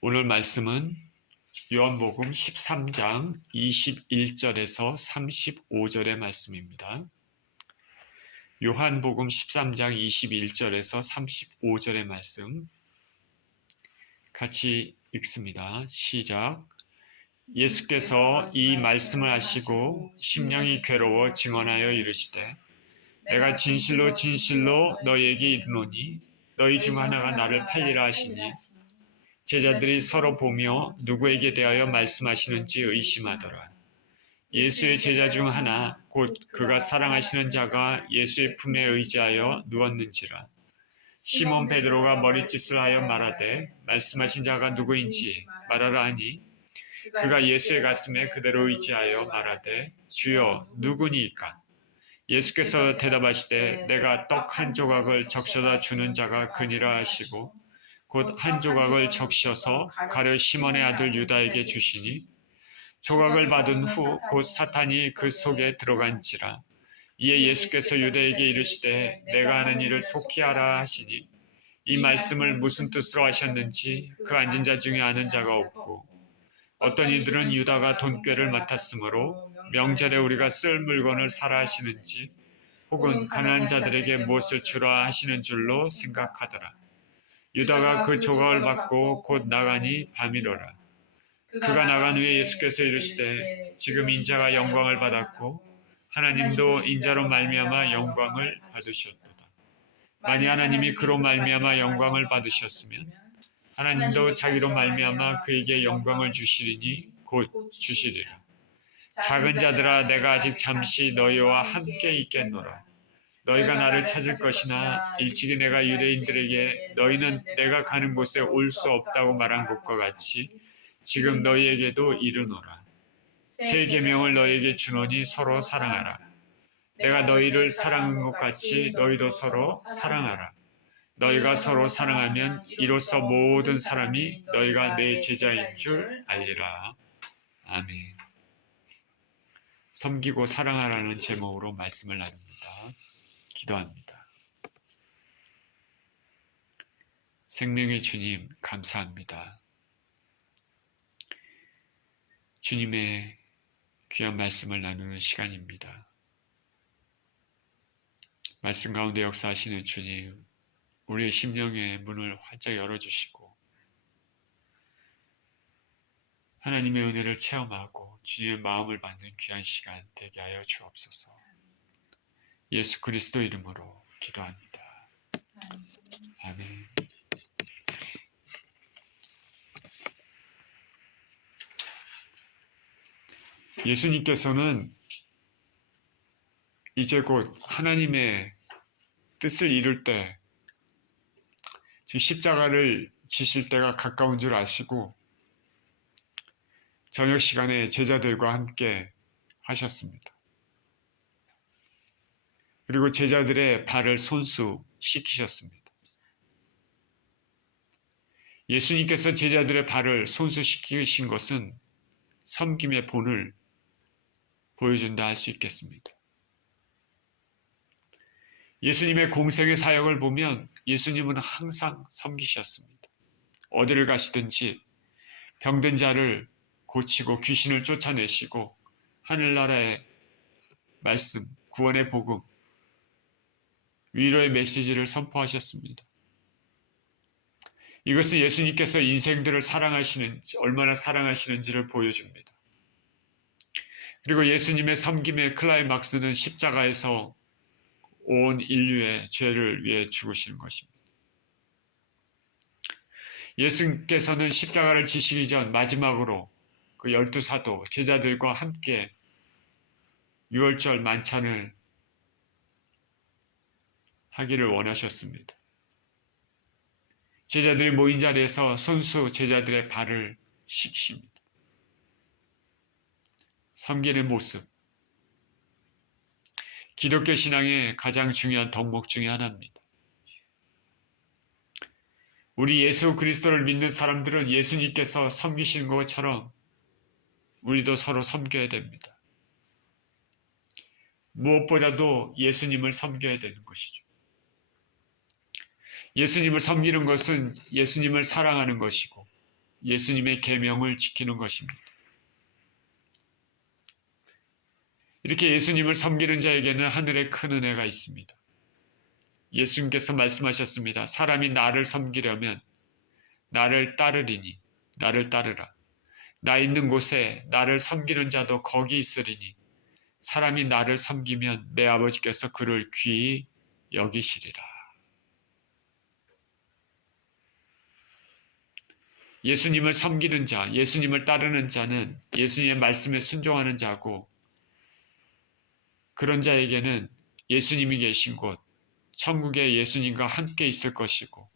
오늘 말씀은 요한복음 13장 21절에서 35절의 말씀입니다. 요한복음 13장 21절에서 35절의 말씀 같이 읽습니다. 시작. 예수께서 이 말씀을 하시고 심령이 괴로워 증언하여 이르시되 내가 진실로 진실로 너희에게 이르노니 너희 중 하나가 나를 팔리라 하시니 제자들이 서로 보며 누구에게 대하여 말씀하시는지 의심하더라. 예수의 제자 중 하나 곧 그가 사랑하시는 자가 예수의 품에 의지하여 누웠는지라. 시몬 베드로가 머리짓을 하여 말하되 말씀하신 자가 누구인지 말하라 하니 그가 예수의 가슴에 그대로 의지하여 말하되 주여 누구니이까? 예수께서 대답하시되 내가 떡 한 조각을 적셔다 주는 자가 그니라 하시고 곧 한 조각을 적셔서 가룟 시몬의 아들 유다에게 주시니 조각을 받은 후 곧 사탄이 그 속에 들어간지라. 이에 예수께서 유다에게 이르시되 내가 하는 일을 속히 하라 하시니 이 말씀을 무슨 뜻으로 하셨는지 그 앉은 자 중에 아는 자가 없고 어떤 이들은 유다가 돈꾀를 맡았으므로 명절에 우리가 쓸 물건을 사라 하시는지 혹은 가난한 자들에게 무엇을 주라 하시는 줄로 생각하더라. 유다가 그 조각을 받고 곧 나가니 밤이로라. 그가 나간 후에 예수께서 이르시되 지금 인자가 영광을 받았고 하나님도 인자로 말미암아 영광을 받으셨도다. 만일 하나님이 그로 말미암아 영광을 받으셨으면 하나님도 자기로 말미암아 그에게 영광을 주시리니 곧 주시리라. 작은 자들아 내가 아직 잠시 너희와 함께 있겠노라. 너희가 나를 찾을 것이나 일찍이 내가 유대인들에게 너희는 내가 가는 곳에 올 수 없다고 말한 것과 같이 지금 너희에게도 이르노라. 새 계명을 너희에게 주노니 서로 사랑하라. 내가 너희를 사랑한 것 같이 너희도 서로 사랑하라. 너희가 서로 사랑하면 이로써 모든 사람이 너희가 내 제자인 줄 알리라. 아멘. 섬기고 사랑하라는 제목으로 말씀을 나눕니다. 기도합니다. 생명의 주님 감사합니다. 주님의 귀한 말씀을 나누는 시간입니다. 말씀 가운데 역사하시는 주님, 우리의 심령의 문을 활짝 열어주시고 하나님의 은혜를 체험하고 주님의 마음을 받는 귀한 시간 되게 하여 주옵소서. 예수 그리스도 이름으로 기도합니다. 아멘. 예수님께서는 이제 곧 하나님의 뜻을 이룰 때 십자가를 지실 때가 가까운 줄 아시고 저녁 시간에 제자들과 함께 하셨습니다. 그리고 제자들의 발을 손수시키셨습니다. 예수님께서 제자들의 발을 손수시키신 것은 섬김의 본을 보여준다 할 수 있겠습니다. 예수님의 공생의 사역을 보면 예수님은 항상 섬기셨습니다. 어디를 가시든지 병든 자를 고치고 귀신을 쫓아내시고 하늘나라의 말씀, 구원의 복음, 위로의 메시지를 선포하셨습니다. 이것은 예수님께서 인생들을 얼마나 사랑하시는지를 보여줍니다. 그리고 예수님의 섬김의 클라이막스는 십자가에서 온 인류의 죄를 위해 죽으시는 것입니다. 예수님께서는 십자가를 지시기 전 마지막으로 그 12사도 제자들과 함께 유월절 만찬을 하기를 원하셨습니다. 제자들이 모인 자리에서 손수 제자들의 발을 씻기십니다. 섬기는 모습, 기독교 신앙의 가장 중요한 덕목 중에 하나입니다. 우리 예수 그리스도를 믿는 사람들은 예수님께서 섬기신 것처럼 우리도 서로 섬겨야 됩니다. 무엇보다도 예수님을 섬겨야 되는 것이죠. 예수님을 섬기는 것은 예수님을 사랑하는 것이고 예수님의 계명을 지키는 것입니다. 이렇게 예수님을 섬기는 자에게는 하늘에 큰 은혜가 있습니다. 예수님께서 말씀하셨습니다. 사람이 나를 섬기려면 나를 따르리니, 나를 따르라. 나 있는 곳에 나를 섬기는 자도 거기 있으리니 사람이 나를 섬기면 내 아버지께서 그를 귀히 여기시리라. 예수님을 섬기는 자, 예수님을 따르는 자는 예수님의 말씀에 순종하는 자고, 그런 자에게는 예수님이 계신 곳, 천국에 예수님과 함께 있을 것이고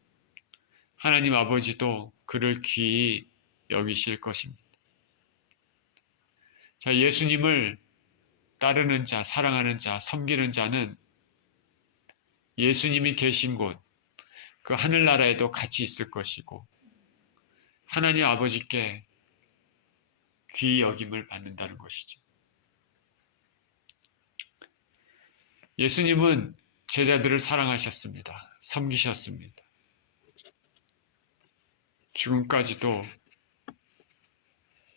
하나님 아버지도 그를 귀히 여기실 것입니다. 자, 예수님을 따르는 자, 사랑하는 자, 섬기는 자는 예수님이 계신 곳, 그 하늘나라에도 같이 있을 것이고 하나님 아버지께 귀히 여김을 받는다는 것이죠. 예수님은 제자들을 사랑하셨습니다. 섬기셨습니다. 죽음까지도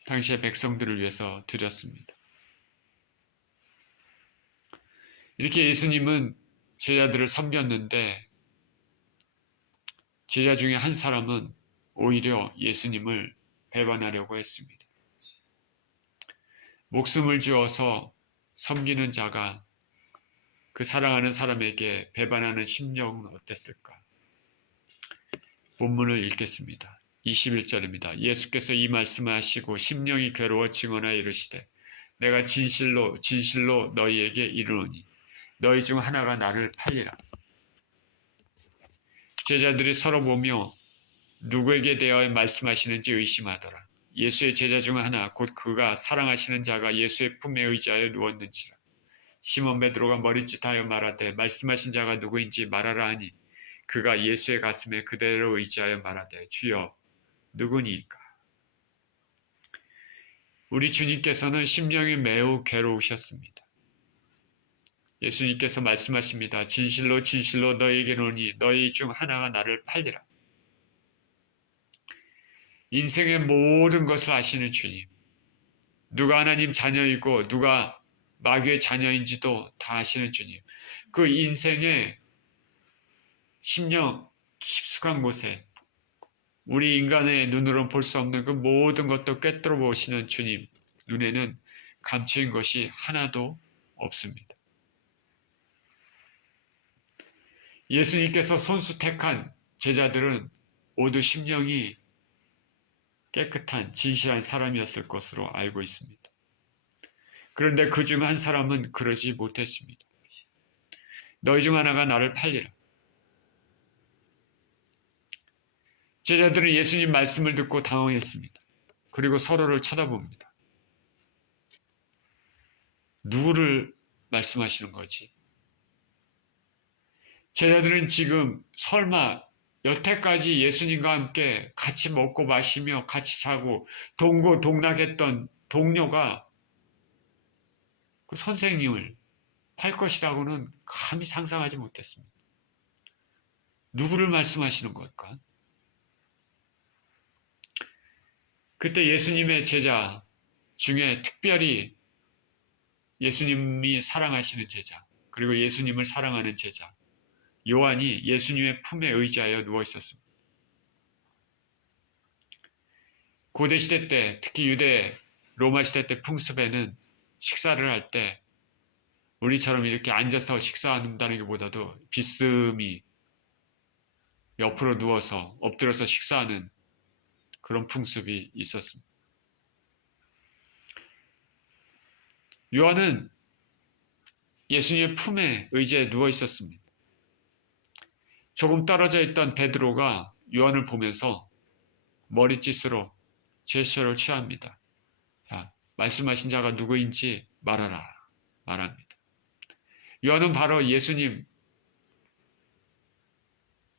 당시의 백성들을 위해서 드렸습니다. 이렇게 예수님은 제자들을 섬겼는데 제자 중에 한 사람은 오히려 예수님을 배반하려고 했습니다. 목숨을 주어서 섬기는 자가 그 사랑하는 사람에게 배반하는 심정은 어땠을까? 본문을 읽겠습니다. 21절입니다. 예수께서 이 말씀을 하시고 심령이 괴로워 증언하여 이르시되 내가 진실로 진실로 너희에게 이르노니 너희 중 하나가 나를 팔리라. 제자들이 서로 보며 누구에게 대하여 말씀하시는지 의심하더라. 예수의 제자 중 하나 곧 그가 사랑하시는 자가 예수의 품에 의지하여 누웠는지라. 시몬 베드로가 머리짓하여 말하되 말씀하신 자가 누구인지 말하라 하니 그가 예수의 가슴에 그대로 의지하여 말하되 주여 누구니까? 우리 주님께서는 심령이 매우 괴로우셨습니다. 예수님께서 말씀하십니다. 진실로 진실로 너희에게 이르노니 너희 중 하나가 나를 팔리라. 인생의 모든 것을 아시는 주님, 누가 하나님 자녀이고 누가 마귀의 자녀인지도 다 아시는 주님, 그 인생의 심령 깊숙한 곳에 우리 인간의 눈으로는 볼 수 없는 그 모든 것도 꿰뚫어 보시는 주님 눈에는 감추인 것이 하나도 없습니다. 예수님께서 손수 택한 제자들은 모두 심령이 깨끗한 진실한 사람이었을 것으로 알고 있습니다. 그런데 그 중 한 사람은 그러지 못했습니다. 너희 중 하나가 나를 팔리라. 제자들은 예수님 말씀을 듣고 당황했습니다. 그리고 서로를 쳐다봅니다. 누구를 말씀하시는 거지? 제자들은 지금 설마 여태까지 예수님과 함께 같이 먹고 마시며 같이 자고 동고동락했던 동료가 그 선생님을 팔 것이라고는 감히 상상하지 못했습니다. 누구를 말씀하시는 걸까? 그때 예수님의 제자 중에 특별히 예수님이 사랑하시는 제자, 그리고 예수님을 사랑하는 제자, 요한이 예수님의 품에 의지하여 누워 있었습니다. 고대 시대 때, 특히 유대 로마 시대 때 풍습에는 식사를 할 때 우리처럼 이렇게 앉아서 식사한다는 것보다도 비스듬히 옆으로 누워서 엎드려서 식사하는 그런 풍습이 있었습니다. 요한은 예수님의 품에 의지해 누워 있었습니다. 조금 떨어져 있던 베드로가 요한을 보면서 머리짓으로 제스처를 취합니다. 자, 말씀하신 자가 누구인지 말하라 말합니다. 요한은 바로 예수님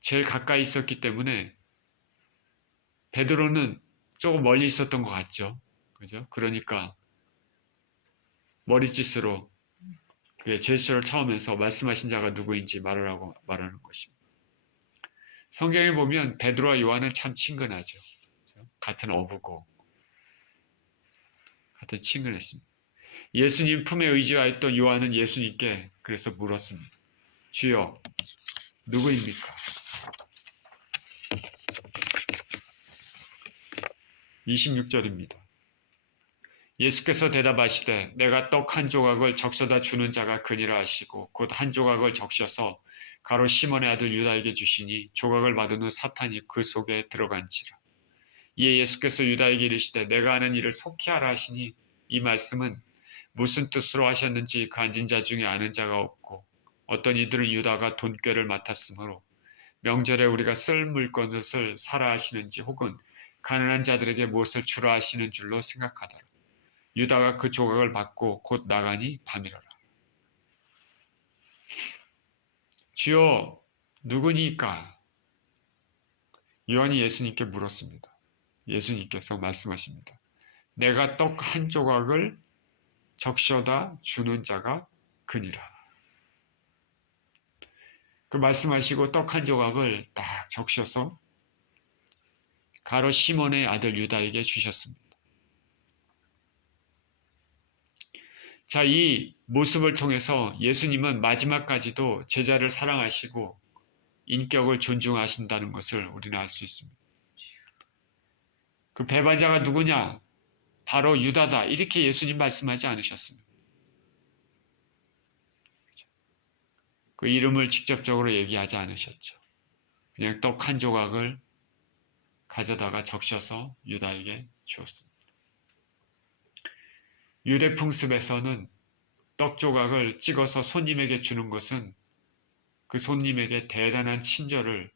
제일 가까이 있었기 때문에 베드로는 조금 멀리 있었던 것 같죠. 그죠? 그러니까 머리짓으로 제스처를 취하면서 말씀하신 자가 누구인지 말하라고 말하는 것입니다. 성경에 보면 베드로와 요한은 참 친근하죠. 같은 어부고 같은 칭을 했습니다. 예수님 품에 의지하였던 요한은 예수님께 그래서 물었습니다. 주여, 누구입니까? 26절입니다. 예수께서 대답하시되 내가 떡 한 조각을 적셔다 주는 자가 그니라 하시고 곧 한 조각을 적셔서 가롯 시몬의 아들 유다에게 주시니 조각을 받은 후 사탄이 그 속에 들어간지라. 이에 예수께서 유다에게 이르시되 내가 하는 일을 속히 하라 하시니 이 말씀은 무슨 뜻으로 하셨는지 그 앉은 자 중에 아는 자가 없고 어떤 이들은 유다가 돈꾀를 맡았으므로 명절에 우리가 쓸 물건을 사라 하시는지 혹은 가난한 자들에게 무엇을 주라 하시는 줄로 생각하더라. 유다가 그 조각을 받고 곧 나가니 밤이러라. 주여, 누구니까? 요한이 예수님께 물었습니다. 예수님께서 말씀하십니다. 내가 떡 한 조각을 적셔다 주는 자가 그니라. 그 말씀하시고 떡 한 조각을 딱 적셔서 가롯 시몬의 아들 유다에게 주셨습니다. 자, 이 모습을 통해서 예수님은 마지막까지도 제자를 사랑하시고 인격을 존중하신다는 것을 우리는 알 수 있습니다. 그 배반자가 누구냐? 바로 유다다. 이렇게 예수님 말씀하지 않으셨습니다. 그 이름을 직접적으로 얘기하지 않으셨죠. 그냥 떡 한 조각을 가져다가 적셔서 유다에게 주었습니다. 유대 풍습에서는 떡 조각을 찍어서 손님에게 주는 것은 그 손님에게 대단한 친절을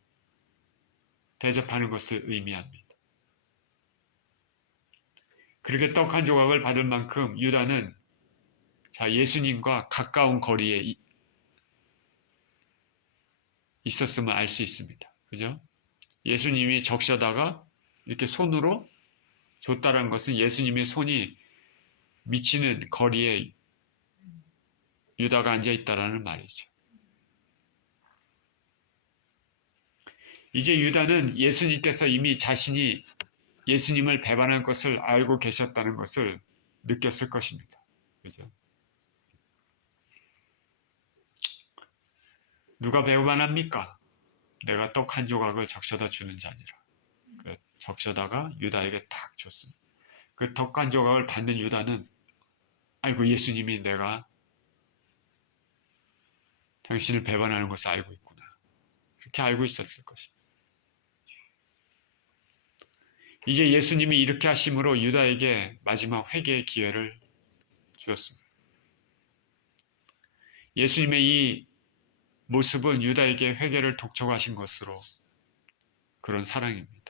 대접하는 것을 의미합니다. 그렇게 떡 한 조각을 받을 만큼 유다는 예수님과 가까운 거리에 있었음을 알 수 있습니다. 그죠? 예수님이 적셔다가 이렇게 손으로 줬다는 것은 예수님의 손이 미치는 거리에 유다가 앉아 있다라는 말이죠. 이제 유다는 예수님께서 이미 자신이 예수님을 배반한 것을 알고 계셨다는 것을 느꼈을 것입니다. 그죠? 누가 배반합니까? 내가 떡 한 조각을 적셔다 주는 자니라. 적셔다가 유다에게 딱 줬습니다. 그 떡 한 조각을 받는 유다는 아이고 예수님이 내가 당신을 배반하는 것을 알고 있구나. 그렇게 알고 있었을 것입니다. 이제 예수님이 이렇게 하심으로 유다에게 마지막 회개의 기회를 주었습니다. 예수님의 이 모습은 유다에게 회개를 독촉하신 것으로 그런 사랑입니다.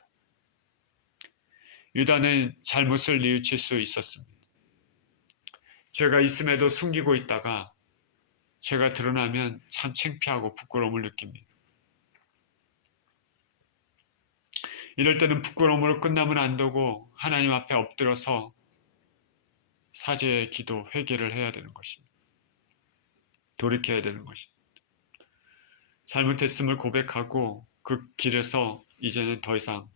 유다는 잘못을 뉘우칠 수 있었습니다. 죄가 있음에도 숨기고 있다가 죄가 드러나면 참 창피하고 부끄러움을 느낍니다. 이럴 때는 부끄러움으로 끝나면 안 되고 하나님 앞에 엎드려서 사죄의 기도, 회개를 해야 되는 것입니다. 돌이켜야 되는 것입니다. 잘못했음을 고백하고 그 길에서 이제는 더 이상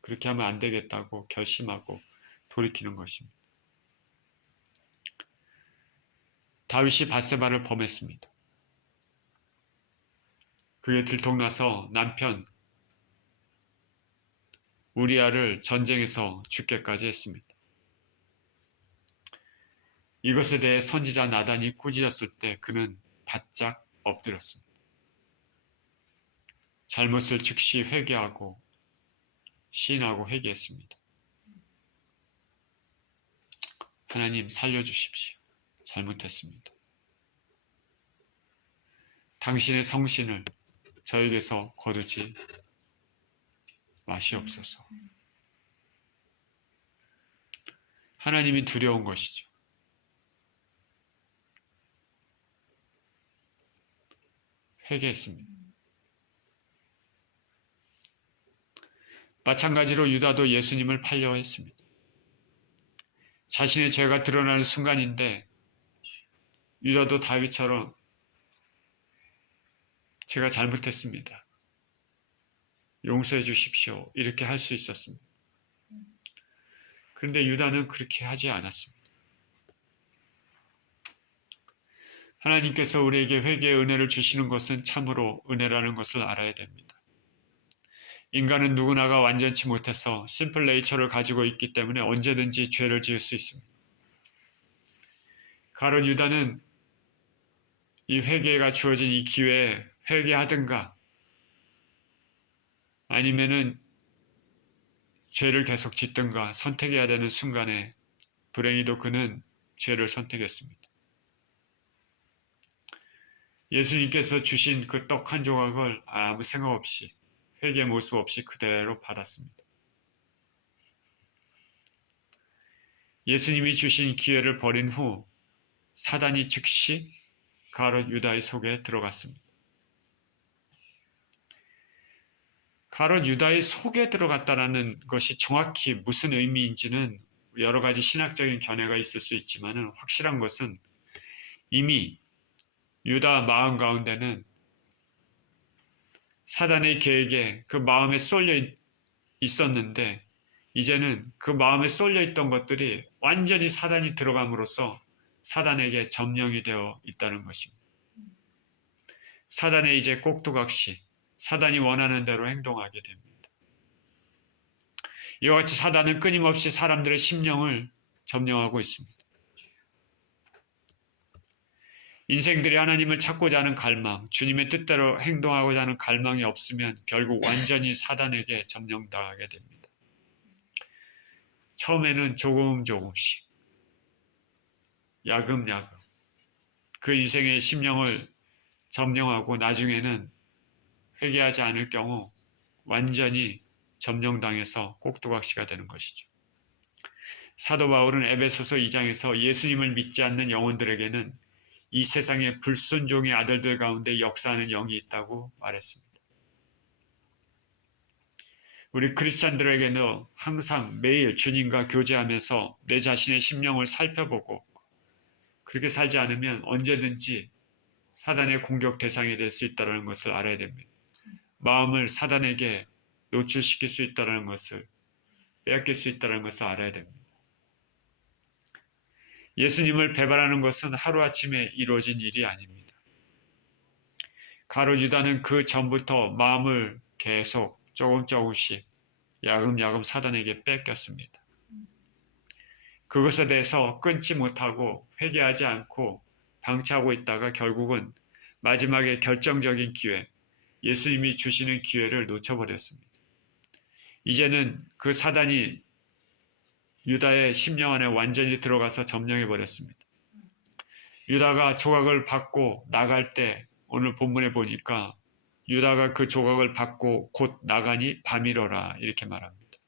그렇게 하면 안 되겠다고 결심하고 돌이키는 것입니다. 다윗이 밧세바를 범했습니다. 그게 들통나서 남편 우리아를 전쟁에서 죽게까지 했습니다. 이것에 대해 선지자 나단이 꾸짖었을 때 그는 바짝 엎드렸습니다. 잘못을 즉시 회개하고 시인하고 회개했습니다. 하나님 살려주십시오. 잘못했습니다. 당신의 성신을 저에게서 거두지 마시옵소서. 하나님이 두려운 것이죠. 회개했습니다. 마찬가지로 유다도 예수님을 팔려 했습니다. 자신의 죄가 드러나는 순간인데 유다도 다윗처럼 제가 잘못했습니다. 용서해 주십시오. 이렇게 할 수 있었습니다. 그런데 유다는 그렇게 하지 않았습니다. 하나님께서 우리에게 회개의 은혜를 주시는 것은 참으로 은혜라는 것을 알아야 됩니다. 인간은 누구나가 완전치 못해서 심플 네이처를 가지고 있기 때문에 언제든지 죄를 지을 수 있습니다. 가룟 유다는 이 회개가 주어진 이 기회에 회개하든가 아니면은 죄를 계속 짓든가 선택해야 되는 순간에 불행히도 그는 죄를 선택했습니다. 예수님께서 주신 그 떡 한 조각을 아무 생각 없이 회개 모습 없이 그대로 받았습니다. 예수님이 주신 기회를 버린 후 사단이 즉시 가룟 유다의 속에 들어갔습니다. 가룟 유다의 속에 들어갔다는 것이 정확히 무슨 의미인지는 여러 가지 신학적인 견해가 있을 수 있지만 확실한 것은 이미 유다 마음 가운데는 사단의 계획에 그 마음에 쏠려 있었는데 이제는 그 마음에 쏠려 있던 것들이 완전히 사단이 들어감으로써 사단에게 점령이 되어 있다는 것입니다. 사단의 이제 꼭두각시, 사단이 원하는 대로 행동하게 됩니다. 이와 같이 사단은 끊임없이 사람들의 심령을 점령하고 있습니다. 인생들이 하나님을 찾고자 하는 갈망, 주님의 뜻대로 행동하고자 하는 갈망이 없으면 결국 완전히 사단에게 점령당하게 됩니다. 처음에는 조금씩, 야금야금 그 인생의 심령을 점령하고 나중에는 회개하지 않을 경우 완전히 점령당해서 꼭두각시가 되는 것이죠. 사도 바울은 에베소서 2장에서 예수님을 믿지 않는 영혼들에게는 이 세상의 불순종의 아들들 가운데 역사하는 영이 있다고 말했습니다. 우리 크리스찬들에게는 항상 매일 주님과 교제하면서 내 자신의 심령을 살펴보고 그렇게 살지 않으면 언제든지 사단의 공격 대상이 될 수 있다는 것을 알아야 됩니다. 마음을 사단에게 노출시킬 수 있다는 것을, 빼앗길 수 있다는 것을 알아야 됩니다. 예수님을 배반하는 것은 하루아침에 이루어진 일이 아닙니다. 가룟 유다는 그 전부터 마음을 계속 조금씩 야금야금 사단에게 뺏겼습니다. 그것에 대해서 끊지 못하고 회개하지 않고 방치하고 있다가 결국은 마지막에 결정적인 기회, 예수님이 주시는 기회를 놓쳐버렸습니다. 이제는 그 사단이 유다의 심령 안에 완전히 들어가서 점령해버렸습니다. 유다가 조각을 받고 나갈 때 오늘 본문에 보니까 유다가 그 조각을 받고 곧 나가니 밤이러라 이렇게 말합니다.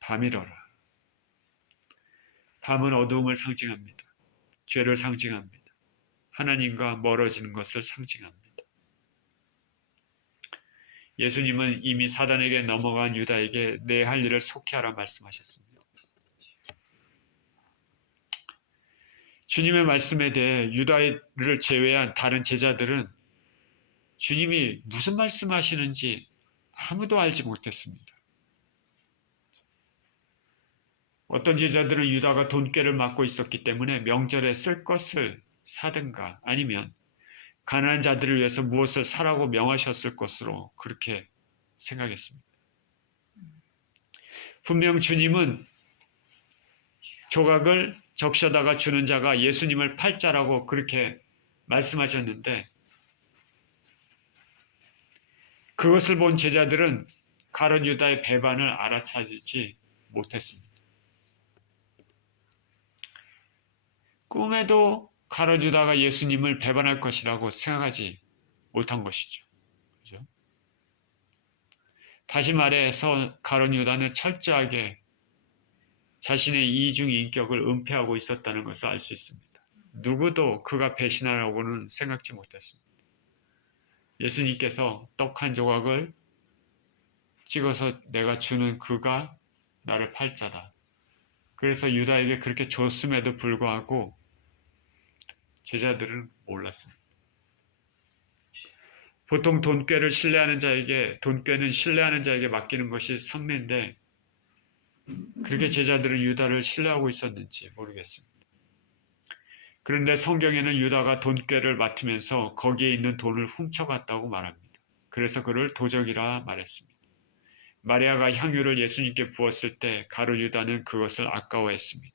밤이러라. 밤은 어두움을 상징합니다. 죄를 상징합니다. 하나님과 멀어지는 것을 상징합니다. 예수님은 이미 사단에게 넘어간 유다에게 내 할 일을 속히 하라 말씀하셨습니다. 주님의 말씀에 대해 유다를 제외한 다른 제자들은 주님이 무슨 말씀하시는지 아무도 알지 못했습니다. 어떤 제자들은 유다가 돈꾀를 맡고 있었기 때문에 명절에 쓸 것을 사든가 아니면 가난한 자들을 위해서 무엇을 사라고 명하셨을 것으로 그렇게 생각했습니다. 분명 주님은 조각을 적셔다가 주는 자가 예수님을 팔자라고 그렇게 말씀하셨는데 그것을 본 제자들은 가룟 유다의 배반을 알아차리지 못했습니다. 꿈에도 가룟 유다가 예수님을 배반할 것이라고 생각하지 못한 것이죠. 그죠? 다시 말해서 가룟 유다는 철저하게 자신의 이중인격을 은폐하고 있었다는 것을 알 수 있습니다. 누구도 그가 배신하라고는 생각지 못했습니다. 예수님께서 떡 한 조각을 찍어서 내가 주는 그가 나를 팔 자다. 그래서 유다에게 그렇게 줬음에도 불구하고 제자들은 몰랐습니다. 보통 돈꾀는 신뢰하는 자에게 맡기는 것이 상례인데 그렇게 제자들은 유다를 신뢰하고 있었는지 모르겠습니다. 그런데 성경에는 유다가 돈꾀를 맡으면서 거기에 있는 돈을 훔쳐갔다고 말합니다. 그래서 그를 도적이라 말했습니다. 마리아가 향유를 예수님께 부었을 때 가룟 유다는 그것을 아까워했습니다.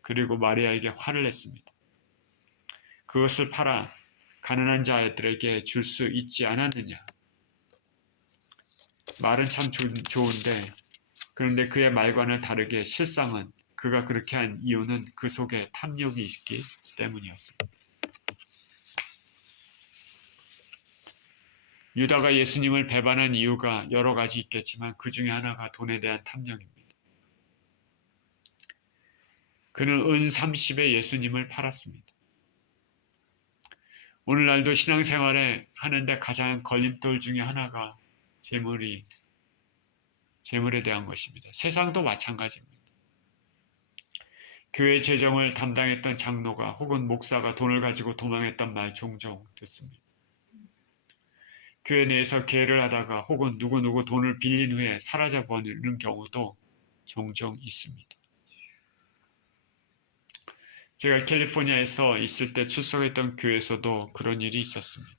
그리고 마리아에게 화를 냈습니다. 그것을 팔아 가난한 자들에게 줄 수 있지 않았느냐. 말은 참 좋은데 그런데 그의 말과는 다르게 실상은 그가 그렇게 한 이유는 그 속에 탐욕이 있기 때문이었습니다. 유다가 예수님을 배반한 이유가 여러 가지 있겠지만 그 중에 하나가 돈에 대한 탐욕입니다. 그는 은 30에 예수님을 팔았습니다. 오늘날도 신앙생활에 하는데 가장 걸림돌 중에 하나가 재물에 대한 것입니다. 세상도 마찬가지입니다. 교회 재정을 담당했던 장로가 혹은 목사가 돈을 가지고 도망했던 말 종종 듣습니다. 교회 내에서 계를 하다가 혹은 누구 돈을 빌린 후에 사라져 버리는 경우도 종종 있습니다. 제가 캘리포니아에서 있을 때 출석했던 교회에서도 그런 일이 있었습니다.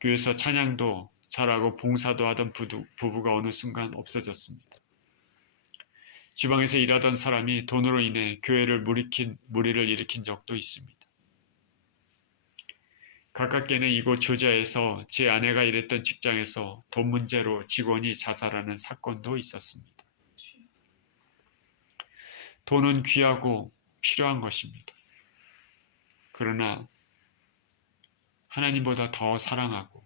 교회에서 찬양도 잘하고 봉사도 하던 부부가 어느 순간 없어졌습니다. 주방에서 일하던 사람이 돈으로 인해 교회를 무리를 일으킨 적도 있습니다. 가깝게는 이곳 조지아에서 제 아내가 일했던 직장에서 돈 문제로 직원이 자살하는 사건도 있었습니다. 돈은 귀하고 필요한 것입니다. 그러나 하나님보다 더 사랑하고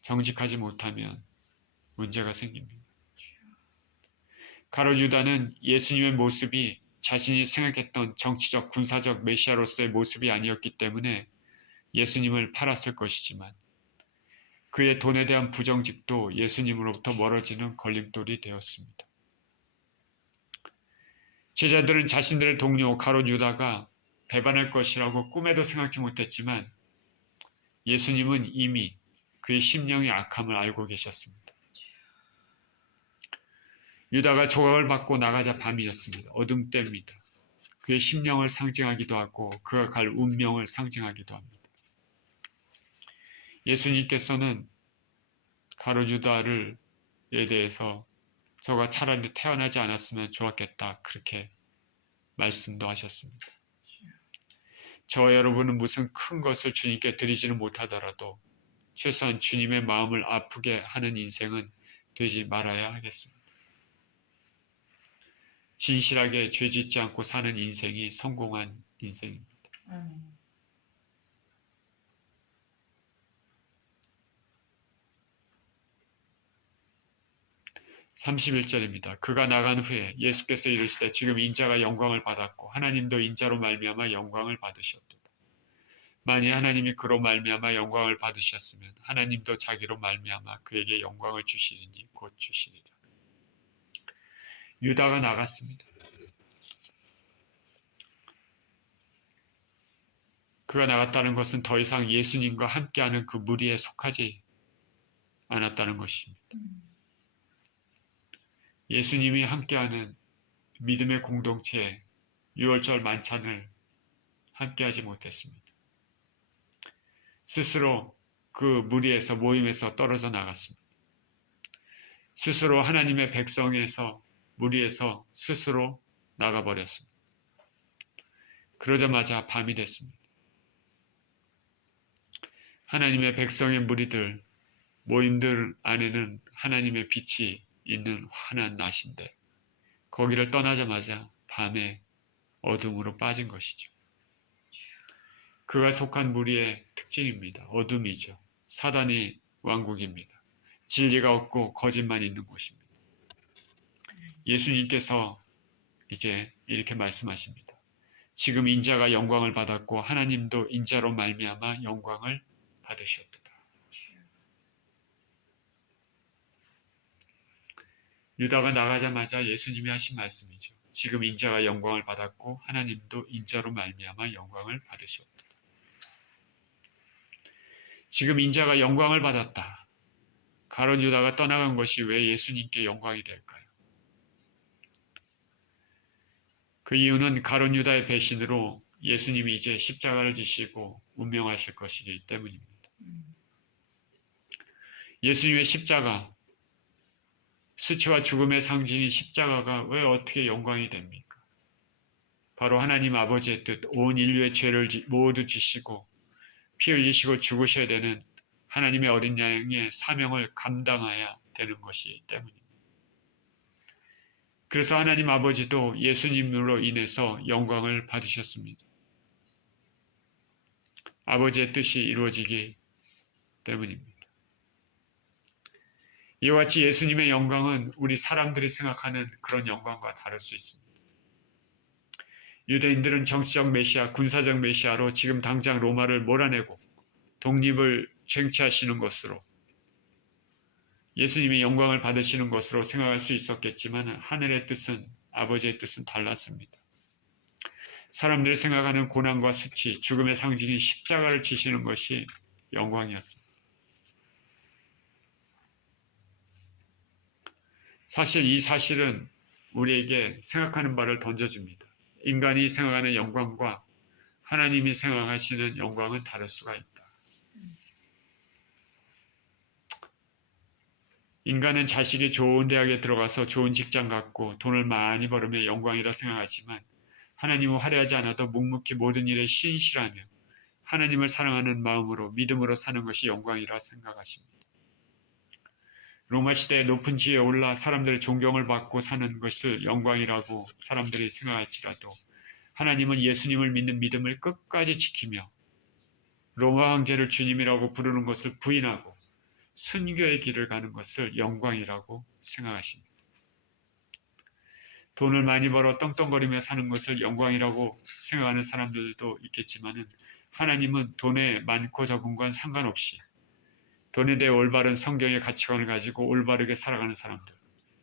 정직하지 못하면 문제가 생깁니다. 가룟 유다는 예수님의 모습이 자신이 생각했던 정치적 군사적 메시아로서의 모습이 아니었기 때문에 예수님을 팔았을 것이지만 그의 돈에 대한 부정직도 예수님으로부터 멀어지는 걸림돌이 되었습니다. 제자들은 자신들의 동료 가룟 유다가 배반할 것이라고 꿈에도 생각지 못했지만 예수님은 이미 그의 심령의 악함을 알고 계셨습니다. 유다가 조각을 받고 나가자 밤이었습니다. 어둠 때입니다. 그의 심령을 상징하기도 하고 그가 갈 운명을 상징하기도 합니다. 예수님께서는 가룟 유다에 대해서 저가 차라리 태어나지 않았으면 좋았겠다 그렇게 말씀도 하셨습니다. 저와 여러분은 무슨 큰 것을 주님께 드리지는 못하더라도 최소한 주님의 마음을 아프게 하는 인생은 되지 말아야 하겠습니다. 진실하게 죄짓지 않고 사는 인생이 성공한 인생입니다. 31절입니다. 그가 나간 후에 예수께서 이르시되 지금 인자가 영광을 받았고 하나님도 인자로 말미암아 영광을 받으셨도다. 만일 하나님이 그로 말미암아 영광을 받으셨으면 하나님도 자기로 말미암아 그에게 영광을 주시리니 곧 주시리라. 유다가 나갔습니다. 그가 나갔다는 것은 더 이상 예수님과 함께하는 그 무리에 속하지 않았다는 것입니다. 예수님이 함께하는 믿음의 공동체에 6월절 만찬을 함께하지 못했습니다. 스스로 그 무리에서 모임에서 떨어져 나갔습니다. 스스로 하나님의 백성에서 무리에서 스스로 나가버렸습니다. 그러자마자 밤이 됐습니다. 하나님의 백성의 무리들, 모임들 안에는 하나님의 빛이 있는 환한 낮인데 거기를 떠나자마자 밤에 어둠으로 빠진 것이죠. 그가 속한 무리의 특징입니다. 어둠이죠. 사단의 왕국입니다. 진리가 없고 거짓만 있는 곳입니다. 예수님께서 이제 이렇게 말씀하십니다. 지금 인자가 영광을 받았고 하나님도 인자로 말미암아 영광을 받으셨도다. 유다가 나가자마자 예수님이 하신 말씀이죠. 지금 인자가 영광을 받았고 하나님도 인자로 말미암아 영광을 받으셨도다. 지금 인자가 영광을 받았다. 가룟 유다가 떠나간 것이 왜 예수님께 영광이 될까요? 그 이유는 가룟 유다의 배신으로 예수님이 이제 십자가를 지시고 운명하실 것이기 때문입니다. 예수님의 십자가, 수치와 죽음의 상징인 십자가가 왜 어떻게 영광이 됩니까? 바로 하나님 아버지의 뜻, 온 인류의 죄를 모두 지시고 피 흘리시고 죽으셔야 되는 하나님의 어린 양의 사명을 감당해야 되는 것이기 때문입니다. 그래서 하나님 아버지도 예수님으로 인해서 영광을 받으셨습니다. 아버지의 뜻이 이루어지기 때문입니다. 이와 같이 예수님의 영광은 우리 사람들이 생각하는 그런 영광과 다를 수 있습니다. 유대인들은 정치적 메시아, 군사적 메시아로 지금 당장 로마를 몰아내고 독립을 쟁취하시는 것으로 예수님의 영광을 받으시는 것으로 생각할 수 있었겠지만 하늘의 뜻은, 아버지의 뜻은 달랐습니다. 사람들이 생각하는 고난과 수치, 죽음의 상징인 십자가를 지시는 것이 영광이었습니다. 사실 이 사실은 우리에게 생각하는 바를 던져줍니다. 인간이 생각하는 영광과 하나님이 생각하시는 영광은 다를 수가 있다. 인간은 자식이 좋은 대학에 들어가서 좋은 직장 갖고 돈을 많이 벌으면 영광이라 생각하지만 하나님은 화려하지 않아도 묵묵히 모든 일에 신실하며 하나님을 사랑하는 마음으로 믿음으로 사는 것이 영광이라 생각하십니다. 로마 시대의 높은 지위에 올라 사람들의 존경을 받고 사는 것을 영광이라고 사람들이 생각할지라도 하나님은 예수님을 믿는 믿음을 끝까지 지키며 로마 황제를 주님이라고 부르는 것을 부인하고 순교의 길을 가는 것을 영광이라고 생각하십니다. 돈을 많이 벌어 떵떵거리며 사는 것을 영광이라고 생각하는 사람들도 있겠지만 하나님은 돈에 많고 적은과 상관없이 돈에 대해 올바른 성경의 가치관을 가지고 올바르게 살아가는 사람들,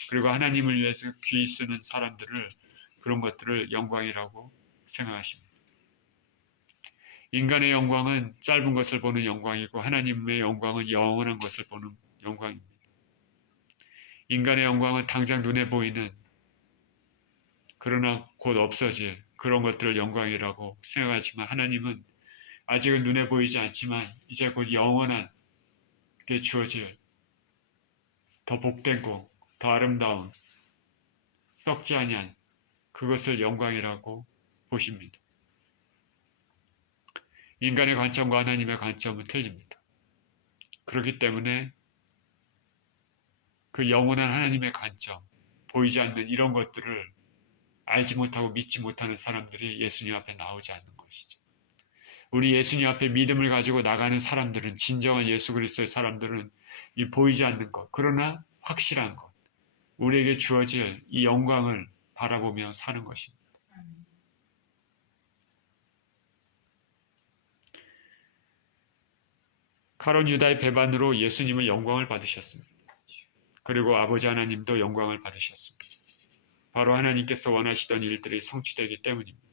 그리고 하나님을 위해서 귀 쓰는 사람들을, 그런 것들을 영광이라고 생각하십니다. 인간의 영광은 짧은 것을 보는 영광이고 하나님의 영광은 영원한 것을 보는 영광입니다. 인간의 영광은 당장 눈에 보이는, 그러나 곧 없어질 그런 것들을 영광이라고 생각하지만 하나님은 아직은 눈에 보이지 않지만 이제 곧 영원한 게 주어질 더 복되고 더 아름다운, 썩지 아니한 그것을 영광이라고 보십니다. 인간의 관점과 하나님의 관점은 틀립니다. 그렇기 때문에 그 영원한 하나님의 관점, 보이지 않는 이런 것들을 알지 못하고 믿지 못하는 사람들이 예수님 앞에 나오지 않는 것이죠. 우리 예수님 앞에 믿음을 가지고 나가는 사람들은, 진정한 예수 그리스도의 사람들은 이 보이지 않는 것, 그러나 확실한 것, 우리에게 주어질 이 영광을 바라보며 사는 것입니다. 가룟 유다의 배반으로 예수님은 영광을 받으셨습니다. 그리고 아버지 하나님도 영광을 받으셨습니다. 바로 하나님께서 원하시던 일들이 성취되기 때문입니다.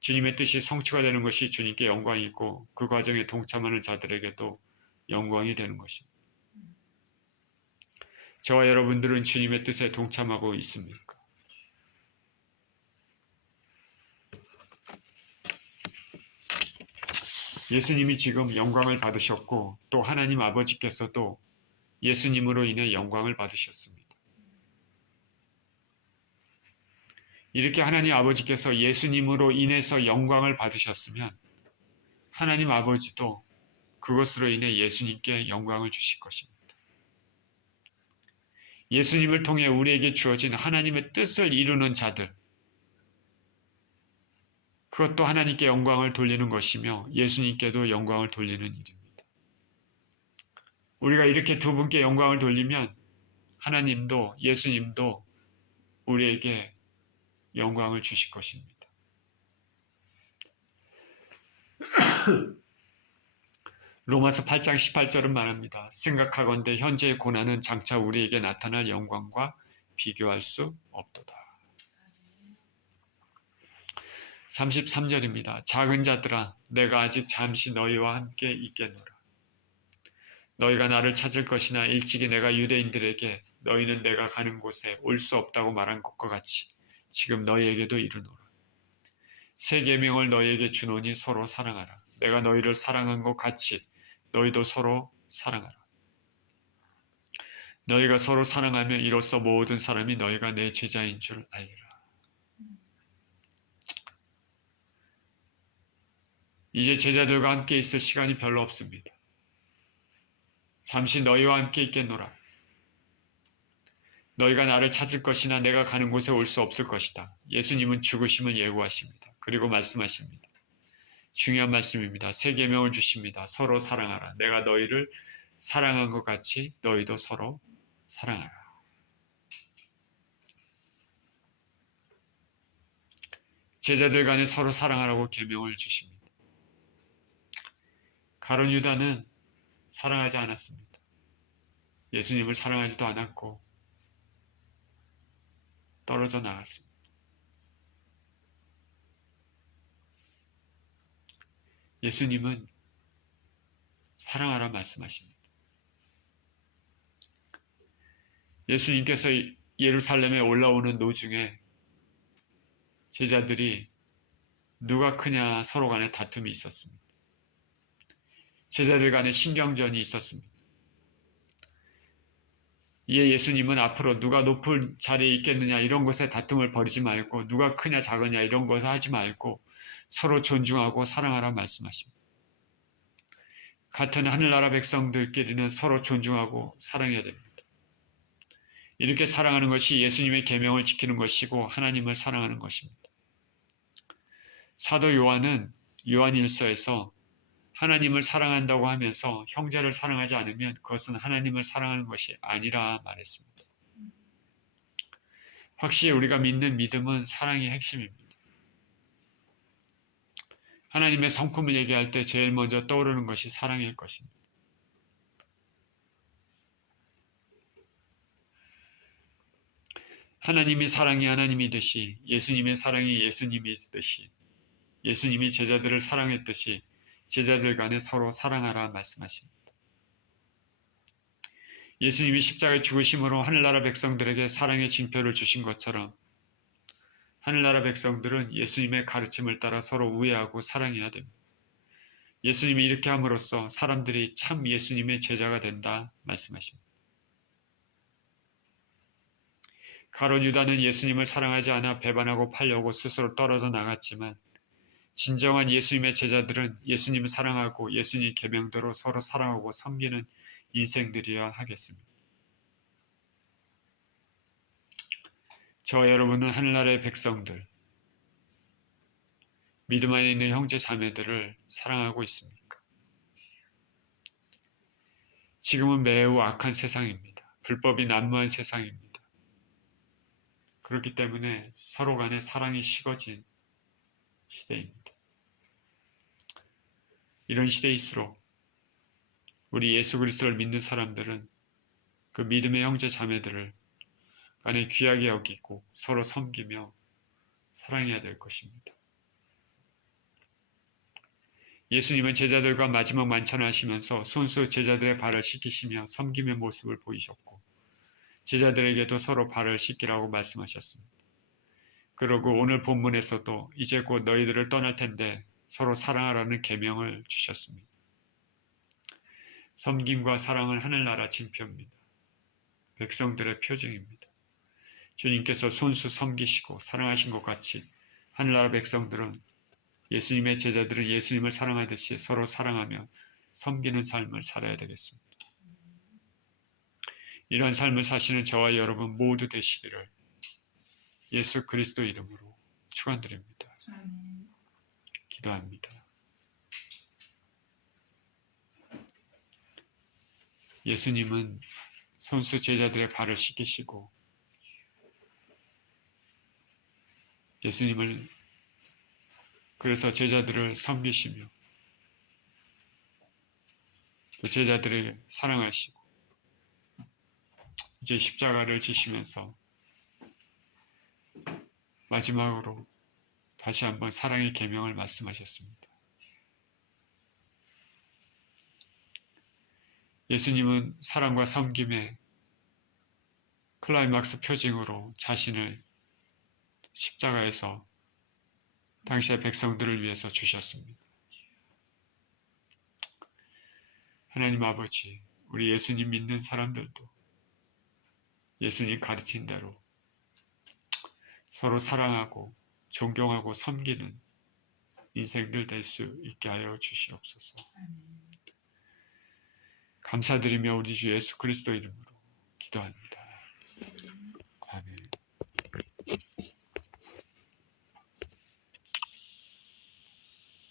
주님의 뜻이 성취가 되는 것이 주님께 영광이고 그 과정에 동참하는 자들에게도 영광이 되는 것입니다. 저와 여러분들은 주님의 뜻에 동참하고 있습니까? 예수님이 지금 영광을 받으셨고 또 하나님 아버지께서도 예수님으로 인해 영광을 받으셨습니다. 이렇게 하나님 아버지께서 예수님으로 인해서 영광을 받으셨으면 하나님 아버지도 그것으로 인해 예수님께 영광을 주실 것입니다. 예수님을 통해 우리에게 주어진 하나님의 뜻을 이루는 자들, 그것도 하나님께 영광을 돌리는 것이며 예수님께도 영광을 돌리는 일입니다. 우리가 이렇게 두 분께 영광을 돌리면 하나님도 예수님도 우리에게 영광을 주실 것입니다. 로마서 8장 18절은 말합니다. 생각하건대 현재의 고난은 장차 우리에게 나타날 영광과 비교할 수 없도다. 33절입니다. 작은 자들아 내가 아직 잠시 너희와 함께 있겠노라. 너희가 나를 찾을 것이나 일찍이 내가 유대인들에게 너희는 내가 가는 곳에 올 수 없다고 말한 것과 같이 지금 너희에게도 이르노라. 새 계명을 너희에게 주노니 서로 사랑하라. 내가 너희를 사랑한 것 같이 너희도 서로 사랑하라. 너희가 서로 사랑하면 이로써 모든 사람이 너희가 내 제자인 줄 알리라. 이제 제자들과 함께 있을 시간이 별로 없습니다. 잠시 너희와 함께 있겠노라. 너희가 나를 찾을 것이나 내가 가는 곳에 올 수 없을 것이다. 예수님은 죽으심을 예고하십니다. 그리고 말씀하십니다. 중요한 말씀입니다. 새 계명을 주십니다. 서로 사랑하라. 내가 너희를 사랑한 것 같이 너희도 서로 사랑하라. 제자들 간에 서로 사랑하라고 계명을 주십니다. 가룟 유다는 사랑하지 않았습니다. 예수님을 사랑하지도 않았고 떨어져 나갔습니다. 예수님은 사랑하라 말씀하십니다. 예수님께서 예루살렘에 올라오는 도중에 제자들이 누가 크냐 서로 간에 다툼이 있었습니다. 제자들 간에 신경전이 있었습니다. 이에 예수님은 앞으로 누가 높은 자리에 있겠느냐 이런 것에 다툼을 벌이지 말고 누가 크냐 작으냐 이런 것을 하지 말고 서로 존중하고 사랑하라 말씀하십니다. 같은 하늘나라 백성들끼리는 서로 존중하고 사랑해야 됩니다. 이렇게 사랑하는 것이 예수님의 계명을 지키는 것이고 하나님을 사랑하는 것입니다. 사도 요한은 요한일서에서 하나님을 사랑한다고 하면서 형제를 사랑하지 않으면 그것은 하나님을 사랑하는 것이 아니라 말했습니다. 확실히 우리가 믿는 믿음은 사랑이 핵심입니다. 하나님의 성품을 얘기할 때 제일 먼저 떠오르는 것이 사랑일 것입니다. 하나님이 사랑이 하나님이듯이 예수님의 사랑이 예수님이듯이 예수님이 제자들을 사랑했듯이 제자들 간에 서로 사랑하라 말씀하십니다. 예수님이 십자가에 죽으심으로 하늘나라 백성들에게 사랑의 징표를 주신 것처럼 하늘나라 백성들은 예수님의 가르침을 따라 서로 우애하고 사랑해야 됩니다. 예수님이 이렇게 함으로써 사람들이 참 예수님의 제자가 된다 말씀하십니다. 가룟 유다는 예수님을 사랑하지 않아 배반하고 팔려고 스스로 떨어져 나갔지만 진정한 예수님의 제자들은 예수님을 사랑하고 예수님 계명대로 서로 사랑하고 섬기는 인생들이어야 하겠습니다. 저와 여러분은 하늘나라의 백성들, 믿음 안에 있는 형제 자매들을 사랑하고 있습니까? 지금은 매우 악한 세상입니다. 불법이 난무한 세상입니다. 그렇기 때문에 서로 간에 사랑이 식어진 시대입니다. 이런 시대일수록 우리 예수 그리스도를 믿는 사람들은 그 믿음의 형제 자매들을 간에 귀하게 여기고 서로 섬기며 사랑해야 될 것입니다. 예수님은 제자들과 마지막 만찬을 하시면서 손수 제자들의 발을 씻기시며 섬김의 모습을 보이셨고 제자들에게도 서로 발을 씻기라고 말씀하셨습니다. 그리고 오늘 본문에서도 이제 곧 너희들을 떠날 텐데 서로 사랑하라는 계명을 주셨습니다. 섬김과 사랑은 하늘나라 징표입니다. 백성들의 표징입니다. 주님께서 손수 섬기시고 사랑하신 것 같이 하늘나라 백성들은 예수님의 제자들은 예수님을 사랑하듯이 서로 사랑하며 섬기는 삶을 살아야 되겠습니다. 이러한 삶을 사시는 저와 여러분 모두 되시기를 예수 그리스도 이름으로 축원드립니다. 기도합니다. 예수님은 손수 제자들의 발을 씻기시고 예수님을 그래서 제자들을 섬기시며 그 제자들을 사랑하시고 이제 십자가를 지시면서 마지막으로 다시 한번 사랑의 계명을 말씀하셨습니다. 예수님은 사랑과 섬김의 클라이막스 표징으로 자신을 십자가에서 당시의 백성들을 위해서 주셨습니다. 하나님 아버지, 우리 예수님 믿는 사람들도 예수님 가르친 대로 서로 사랑하고 존경하고 섬기는 인생들 될 수 있게 하여 주시옵소서. 감사드리며 우리 주 예수 그리스도 이름으로 기도합니다.